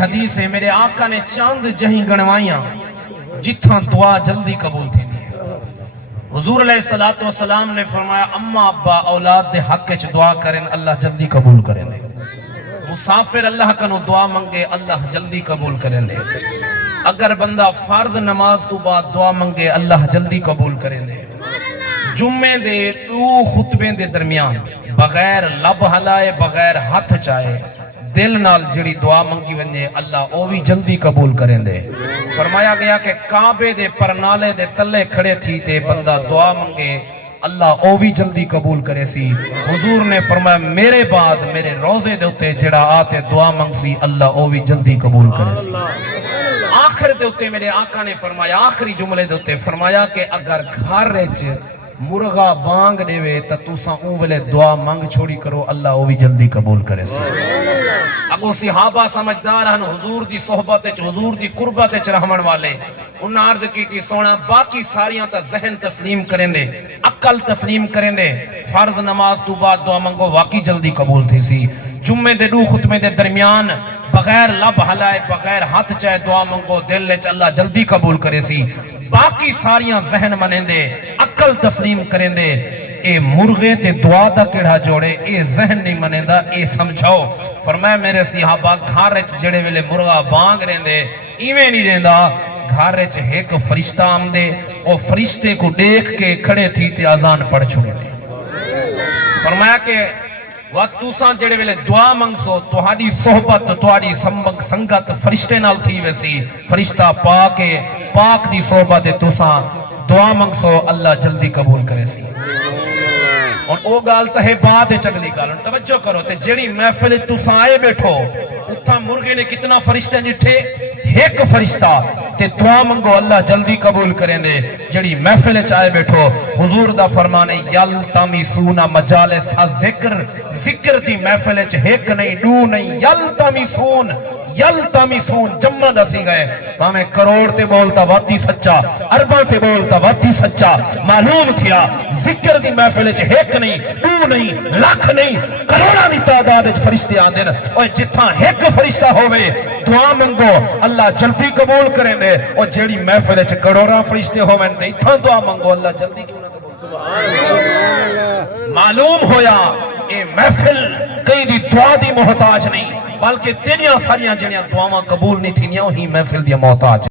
حدیث ہے میرے آقا نے چاند جہیں گنوائیاں جتھاں دعا جلدی قبول تھی دی. حضور علیہ السلام نے فرمایا اما ابا اولاد دے حق وچ دعا کریں اللہ جلدی قبول کریں دے. مسافر اللہ کنو دعا منگے اللہ جلدی قبول کریں دے. اگر بندہ فرض نماز تو بعد دعا منگے اللہ جلدی قبول کریں دے. جمعے دے دو خطبے دے درمیان بغیر لب ہلائے بغیر ہاتھ چاہے دل نال جڑی دعا منگی ونجے اللہ او بھی جلدی قبول کریں دے. فرمایا گیا کہ کعبے دے پرنالے دے تلے کھڑے تھی تے بندہ دعا منگے اللہ او بھی جلدی قبول کرے سی. حضور نے فرمایا میرے بعد میرے روزے دے اتے جڑا آتے دعا منگ سی اللہ او بھی جلدی قبول کرے سی. آخر دے اتے میرے آقا نے فرمایا آخری جملے دے اتے فرمایا کہ اگر گھر رچ مرغا بانگ دے وے تا تُساں اون ویلے دعا منگ چھوڑی کرو اللہ او بھی جلدی قبول کرے سی. اگو صحابہ سمجھدار ہن حضور دی صحبت وچ حضور دی قربت وچ رہون والے انہاں عرض کی سونا باقی ساریاں تا ذہن تسلیم کریں دے عقل تسلیم کریں دے فرض نماز تو بعد دعا منگو واقعی جلدی قبول تھی سی. جمعے دے دو خطبے دے درمیان بغیر لب ہلائے بغیر ہاتھ چاہے دعا منگو دل وچ اللہ جلدی قبول کرے سی. باقی ساریاں ذہن منیں دے عقل تسلیم کریں دے اے مرغے تے دعا دا کڑا جوڑے اے ذہن نہیں منیں دا اے سمجھاؤ. فرمایا میرے صحابہ گھر وچ جڑے ویلے مرغا بانگ رہن دے ایویں نہیں رہندا گھر وچ ایک فرشتہ آمدے او فرشتے کو دیکھ کے کھڑے تھی تے اذان پڑھ چھڑے دے. فرمایا کہ وقت تُساں جڑے ویلے دعا منگسو تہاڈی صحبت تہاڈی سنگت فرشتے نال تھی ویسی فرشتہ پاک دی صحبت تُساں دعا منگسو اللہ جلدی قبول کرے سی. اور او گال تہے بعد چگلی گال توجہ کرو تے جڑی محفل تُساں آئے بیٹھو اتھا مرغے نے کتنا فرشتے جٹھے ایک فرشتہ تے دعا منگو اللہ جلدی قبول کریں دے. جڑی محفل چاہے بیٹھو حضور دا فرمانے یلتمسون مجالس ذکر دی محفل چ ایک نہیں دو نہیں یلتمسون جمع دسی گئے ہمیں کروڑ تے بولتا واتی سچا ارباں تے بولتا واتی سچا معلوم تھیا ذکر دی محفل چ ایک نہیں دو نہیں لاکھ نہیں کروڑاں دی تعداد وچ فرشتے آندے نے او جتھاں ایک فرشتہ ہوے دعا منگو اللہ جلدی قبول کریں دے. اور جیڑی محفل وچ کروڑاں فرشتے ہوویں تے ایتھاں دعا منگو اللہ جلدی کیوں نہ قبول. معلوم ہویا اے محفل کئی دی دعا دی محتاج نہیں بلکہ تیریاں ساریاں جڑیاں دعاواں قبول نہیں تھینیاں وہی محفل دی محتاج